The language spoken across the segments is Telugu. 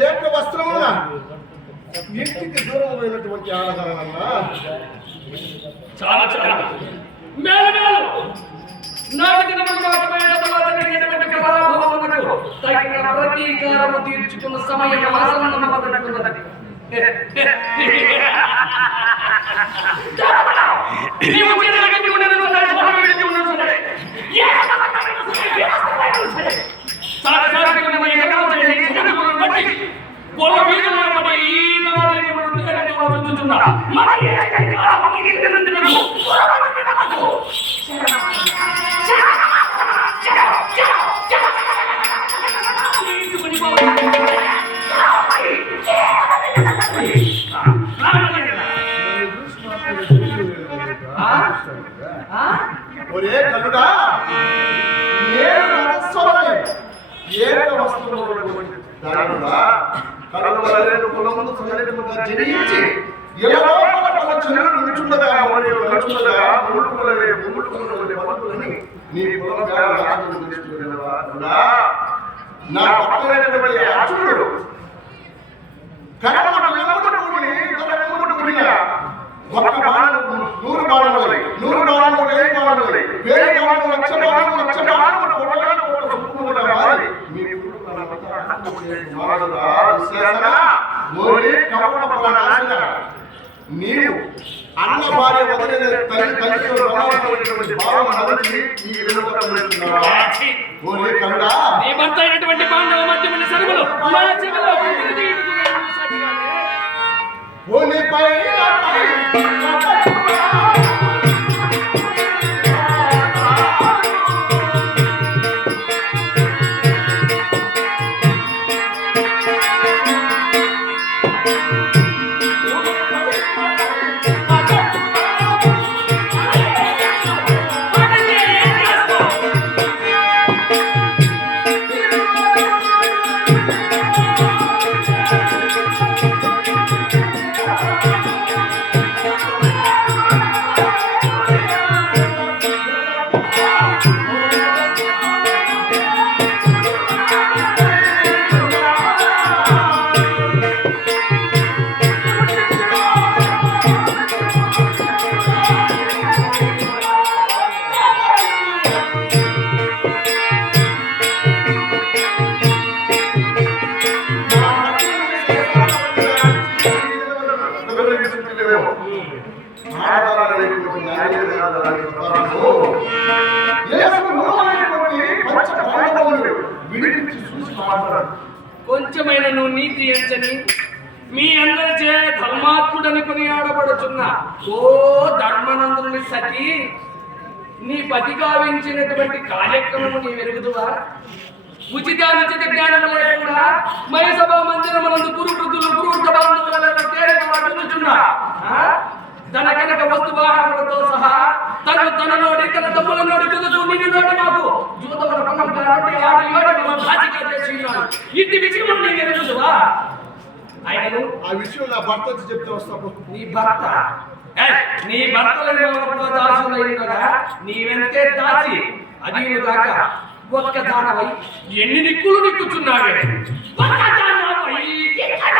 ఏక వస్త్రమున ఇంటికి దూరమైనటువంటి ఆడదానన్నా చాలా చాలా మేలు మేలు నాటకమైన తగిన ప్రతీకారము తీర్చుకున్న సమయం ఆసన్నమవుతున్నది. ఒరే కలుడా ఏక వస్త్రములు దారుడా కలువలేను కులమును సరైనముగా జయించి ఎలాగో పల చెరువు నిలుచుండగా మరియు నడుచుండగా ముడుకులే ముడుకులే పలుకులని నీ కులంగా రాజును తీసుకునేవా కలుడా నా భక్తులైనటువంటి అర్జునుడు కర్మను వెలుగుతుని తలముడుకునిగా ఒక్క బాణం 100 బాణములై 100 బాణములు వేయి బాణములై వేయి బాణములు లక్ష బాణములు కోటాను కోట సుక్కుముల మారి మీ పుట్టుకల మారదా విశ్వాసనా ఓరి కవన పవనాశన నీవు అన్న భార్య వదిలిన తల్లితో సమానమైనటువంటి భావం నడిచి ఈ విలువతమైనట్టున్నావా ఓరి కరుడా నీ భర్త అయినటువంటి పాండవ మధ్యమైన సరువులు మా చెవిలో ఓని పై కొంచెమైన నువ్వు నీతి ఎంచని మీ అందరిచే ధర్మాత్ముడని కొనియాడబడుచున్న ఓ ధర్మనందుని సతి నీ పతి గావించినటువంటి కార్యక్రమము నీ వెరుగుదువా? ఉచితానుచిత జ్ఞానము లేకుండా మయసభ మందిరమునందు గురువృద్ధులు గురువృద్ధ బాంధవుల తేలిక పట్టుచున్నా తన కనుక వస్తు వాహనములతో సహా తన నోడి తన తమ్ముల నోడి కుదురు నిన్ను నోడి మాకు జూతముల పన్నం కాబట్టి ఆడి యోడి భాషగా చేసి ఇంటి విషయం నీ వెరుగుదువా? ఆయనను ఆ విషయం నా భర్త వచ్చి చెప్తే వస్తా. నీ భర్త నీ భర్తలు దాసులై కదా నీవెంతే దాసి అది కాక ఒక్క దానవై ఎన్ని నిక్కులు నిక్కుచున్నావే ఒక్క దానవై ఎక్కడ?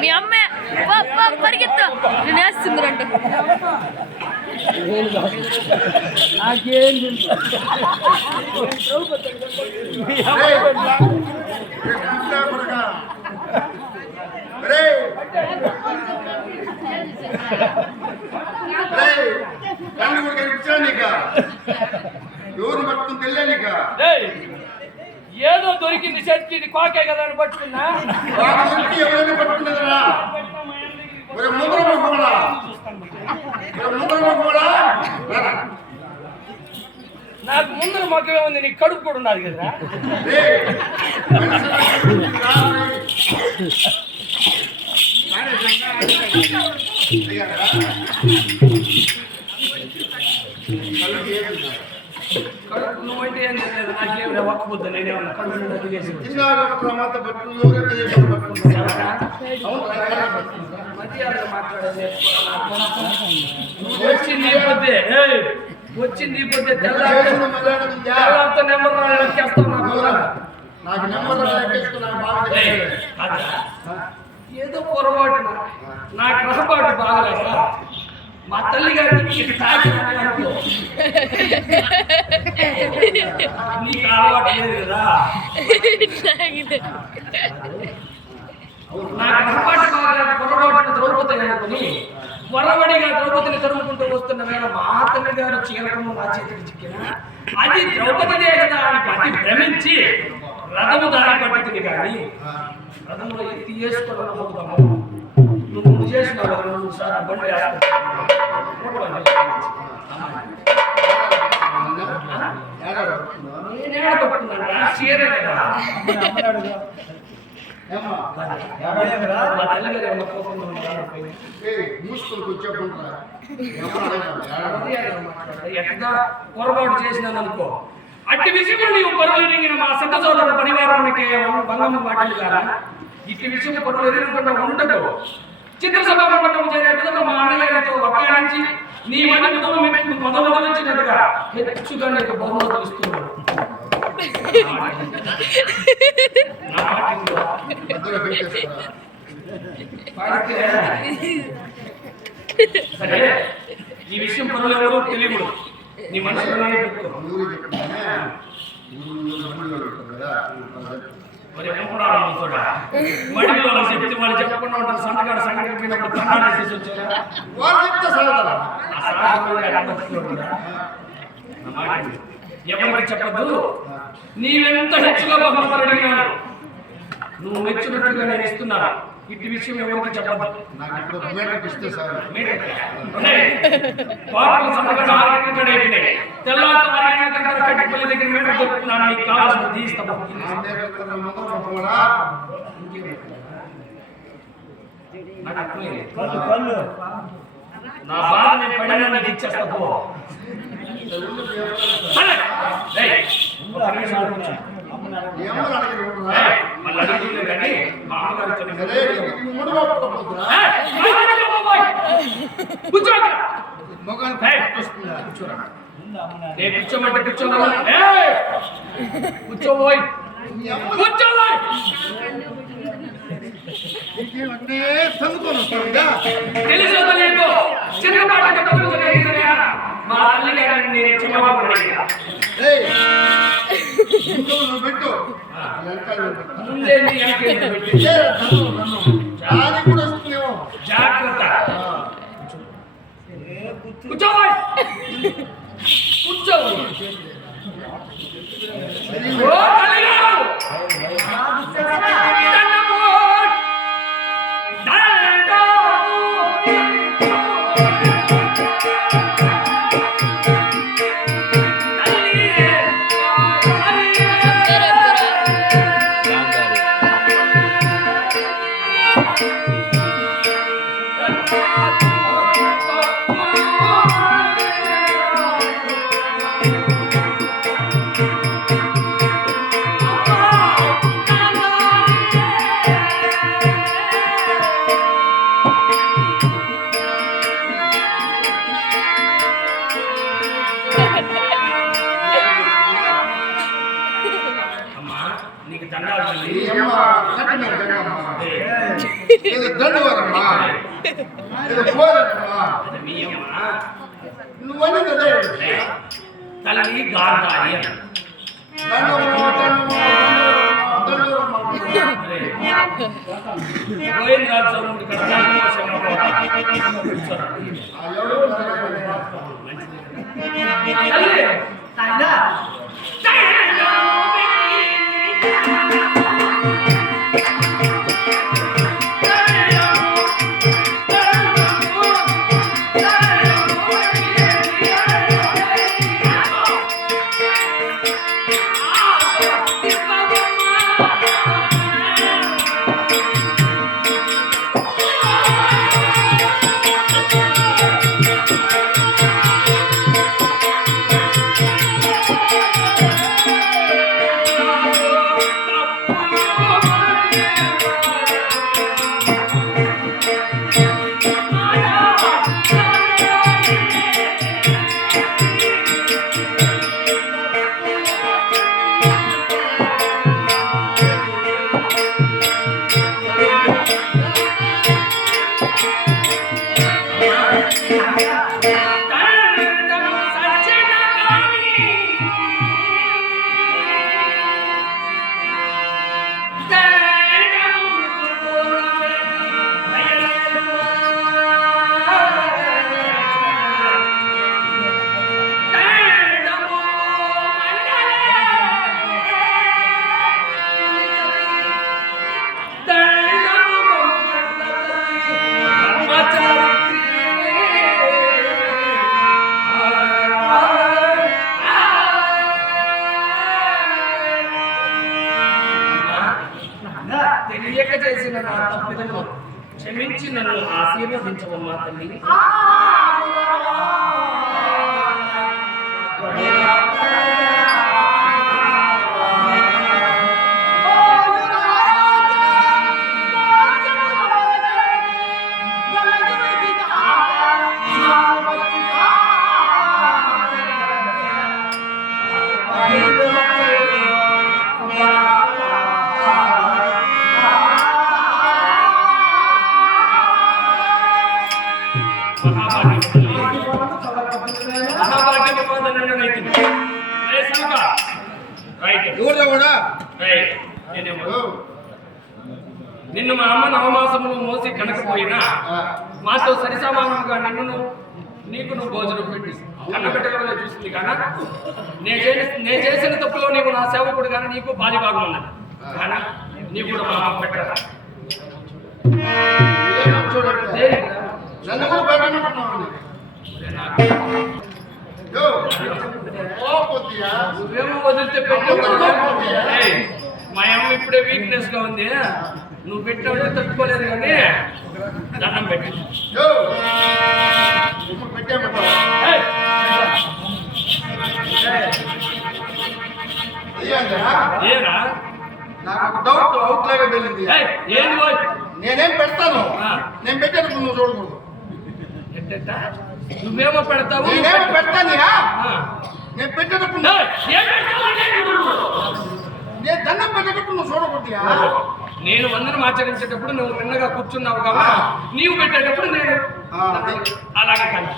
మీ అమ్మే పరిగెత్తు నేను వేస్తుందంట ఎవరు పట్టుకుని తెలియనిక ఏదో దొరికింది చర్చి కోకే కదా అని పట్టుకున్నా ఎవరైనా పట్టుకున్నదరా నాకు ముందర మొక్కమే ఉంది నీకు కడుపు కూడా ఉన్నది కదా కడుపు నువ్వంటే ఏం తెలియదు నాకేం ఒక్కపోద్దు నేనేమన్నా కడుపు చేసి వచ్చింది పొద్దే వచ్చింది పొద్దే తెల్లారితో నెంబర్ ఏదో పొరపాటున నా గ్రహపాటు బాగలేక మా తల్లి గారికి నీకు అలవాటు లేదు కదా నా గ్రహపాటు బాగలేక పొరపాటున ద్రౌపది అనుకుని వరవడిగా ద్రౌపదిని తరుముకుంటూ వస్తున్న వేళ మా తల్లి గారు చీరకము నా చేతికి చిక్కిన అది ద్రౌపదిదే కదా అని పట్టి భ్రమించి రథము దారి పట్టింది కానీ రథంలో ఎత్తి వేసుకోవడం పోతాము నువ్వు చేసినావు నువ్వు సార్ బండి నేనే పట్టుకున్నాను చీర కదా మా తల్లి గారు ఎట్లా పొరపాటు చేసినాను అనుకో అట్టి విషయంలో నీవు పరులు ఎరిగిన మా సొంత సోదరు పరివారానికి భంగము మాటలు కాదా ఇట్టి విషయం పరులు ఎదుర్కొంటూ ఉండదు చిత్రసభ మండపం చేరేట్టుగా మా అన్నగారితో ఒక్కాడించి నీ మధ్య మొదలుచ్చినట్టుగా హెచ్చుగా నీకు బహుమతులు ఇస్తున్నాడు సరే ఈ విషయం పరులు ఎవరు తెలియదు నీ మనసులోనే మరి ఎప్పుడు మడిలో చెప్తే వాళ్ళు చెప్పకుండా ఉంటారు సంతకాడు సంఘటన పోయినప్పుడు తన్నాడు చేసి వచ్చారా ఎవరికి చెప్పద్దు నీవెంత హెచ్చుగా బహుమతులు అడిగినాను నువ్వు మెచ్చినట్టుగా నేను ఇస్తున్నా ఇటు విషయం ఎవరికి చెప్పద్దు తెల్లారి దగ్గర మేటర్ చెప్తున్నాను నీకు కావాల్సిన తీస్తాను నా బాధ నేను పడినా నీకు ఇచ్చేస్తా పో మళ్ళీ అడుగుతుంది కానీ మా కూర్చోమంటే కూర్చోదా కూర్చోబోయ్ కూర్చోబోయ్ తెలుసు తెలియదు చిన్నపాటి మా తల్లి గారిని జాగ్రత్త కూర్చోబోయ్ కూర్చో నీకు దండాలు తల్లి. ఈ అమ్మ కట్టిన జగమ్మ. ఇది దండవరమ్మా. ఇది పోరమ్మా. అది మీ అమ్మ. నువ్వన్నది అదే. తల్లి గార్గాయి అన్న. గోవిందరాజు సౌముడి కడ తెలియక చేసిన నా తప్పిదము క్షమించి నన్ను ఆశీర్వదించవమ్మా తల్లి. నిన్ను మా అమ్మ నవమాసములు మోసి కనకపోయినా మాతో సరిసమానముగా నిన్ను నీకు నువ్వు భోజనం పెట్టి కన్నబిడ్డలో చూసింది కానా నేను చేసిన తప్పులో నీవు నా సేవకుడు కానీ నీకు భారీ భాగం ఉన్నది కానా నీకు కూడా మా అమ్మ పెట్టరా నువ్వేమో వదిలితే మా అమ్మ ఇప్పుడే వీక్నెస్ గా ఉంది నువ్వు పెట్టినట్టు తట్టుకోలేదు కానీ దండం పెట్టి ఏరా నాకు డౌట్ అవుట్ లాగా వెళ్ళింది. ఏంది నేనేం పెడతాను నేను పెట్టేటప్పుడు నువ్వు చూడకూడదు. నువ్వేమో పెడతావు నేనేమో పెడతాను నేను పెట్టేటప్పుడు నేను దండం పెట్టేటప్పుడు నువ్వు చూడకూడదు. నేను వందనం ఆచరించేటప్పుడు నువ్వు నిన్నగా కూర్చున్నావు కదా నీవు పెట్టేటప్పుడు నేను అలాగే కానీ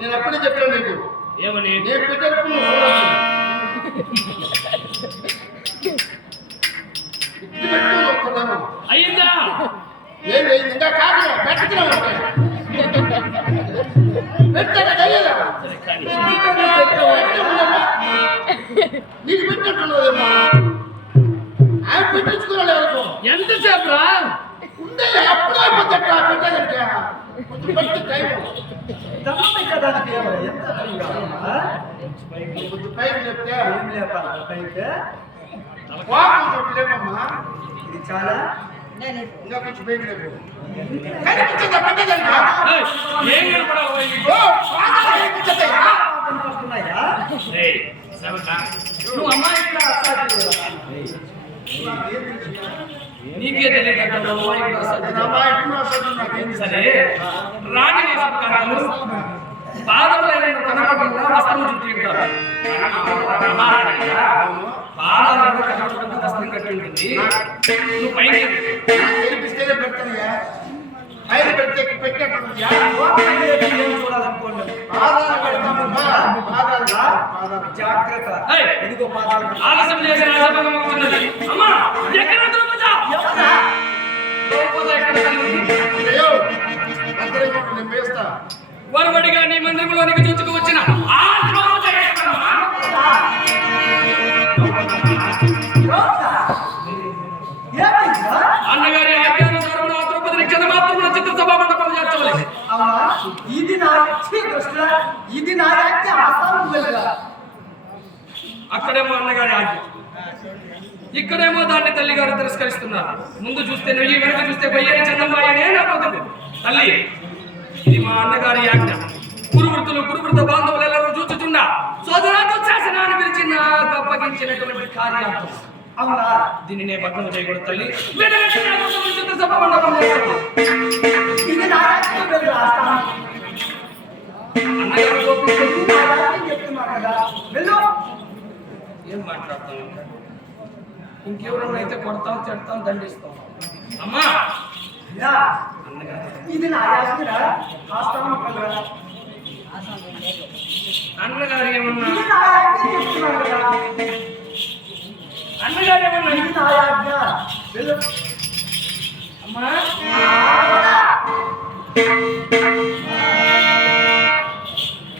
నేను అప్పుడే చెప్పాను నీకు ఏమని నేను పెట్టేటప్పుడు అయ్యిందా ఏంటి ఇంకా కాదు పెట్టినా నీకు పెట్టినట్టున్నదేమో ఆయన పెట్టించుకోవాలి ఎంతసేపు రా ఉండే ఎప్పుడో అయిపోతా పెట్టాలంటే కొంచెం టైం దండం పెట్టడానికి ఎంత టైం కావాలమ్మా? కొంచెం టైం చెప్తే ఏం లేపాలి పైకి? వాకు తోటి లేపమ్మా. ఇది చాలా ఇంకా కొంచెం పైకి లేపు. కనిపించదా పెద్దదన్నా? ఏయ్, ఏం కనపడాలి ఓ, పాదాలు కనిపించదయ్యా? కనపడుతున్నాయా? నువ్వు అమ్మాయి కూడా అసాధ్యుడు. నీకే తెలియదు అమ్మాయి కూడా అసాధ్యుడు. నా అమ్మాయి ఎన్నో అసలు నాకేం సరే రాణి వేసుకుంటాను పాదములైన కనపడకుండా వస్త్రము చుట్టి ఉంటారు. పాదాలను కనపడకుండా వస్త్రం కట్టి ఉంటుంది. నువ్వు పైకి తెలిపిస్తేనే పెడతానయ్యా. ఐదు పెడితే పెట్టేట్టున్నాయా? ఏం చూడాలనుకోండి. పాదాలు పెడతామమ్మా. పాదాలు. జాగ్రత్త. ఏయ్! ఇదిగో పాదాలు. ఆలస్యం చేసి రాజభంగం అవుతున్నది. అమ్మా ఎక్కడ ద్రౌపద? ద్రౌపద ఎక్కడ తల్లి? అయ్యో, అందరూ కూడా నేను వేస్తా. వరవడిగా నీ మందిరంలోనికి చూచుకు వచ్చిన ఆ ద్రౌపద ఎక్కడమ్మా? ఏమైందా? అన్నగారి ఆజ్ఞానుసారం ఆ ద్రౌపదిని క్షణమాత్రం చిత్ర సభా మండపం చేర్చవలెను. అవునా? ఇది నా కృష్ణ, ఇది నా రాజ్య ఆస్థానం వెళ్ళగా. అక్కడేమో అన్నగారి ఆజ్ఞ, ఇక్కడేమో దాన్ని తల్లిగారు తిరస్కరిస్తున్నారు. ముందు చూస్తే నువ్వు, వెనక చూస్తే బయ్యని చందమ్మాయనే నా బతుకు. తల్లి, ఇది మా అన్నగారి ఆజ్ఞ. గురువృత్తులు గురువృత బాంధవులు ಎಲ್ಲರೂ చూచుచున్నా సోదరాతో శాసనాన్ని పిలిచి నాకు అప్పగించినటువంటి కార్యార్థం. అవునా? దీన్ని నేను భగ్నం చేయకూడదు తల్లి. వెంటనే నా కోసం చిత్ర సభ మండపం చేర్చు. ఇది నా రాజ్యం వెళ్ళగా ఆస్థానం. అన్నగారు కోపించు. నా రాజ్యం చెప్తున్నాను కదా. వెళ్ళు. ఏం మాట్లాడతాం ఇంకా? ఇంకెవరన్నా అయితే కొడతాం, చెడతాం, దండిస్తాం. అమ్మా యా, అన్నగారు, ఇది నా రాజ్యం ఆస్థానం వెళ్ళగా. అన్నగారు ఏమన్నా ఇది నా రాజ్యం చెప్తున్నాను కదా. అన్నగారు ఏమన్నా ఇది నా రాజ్య. వెళ్ళు. అమ్మా ఆ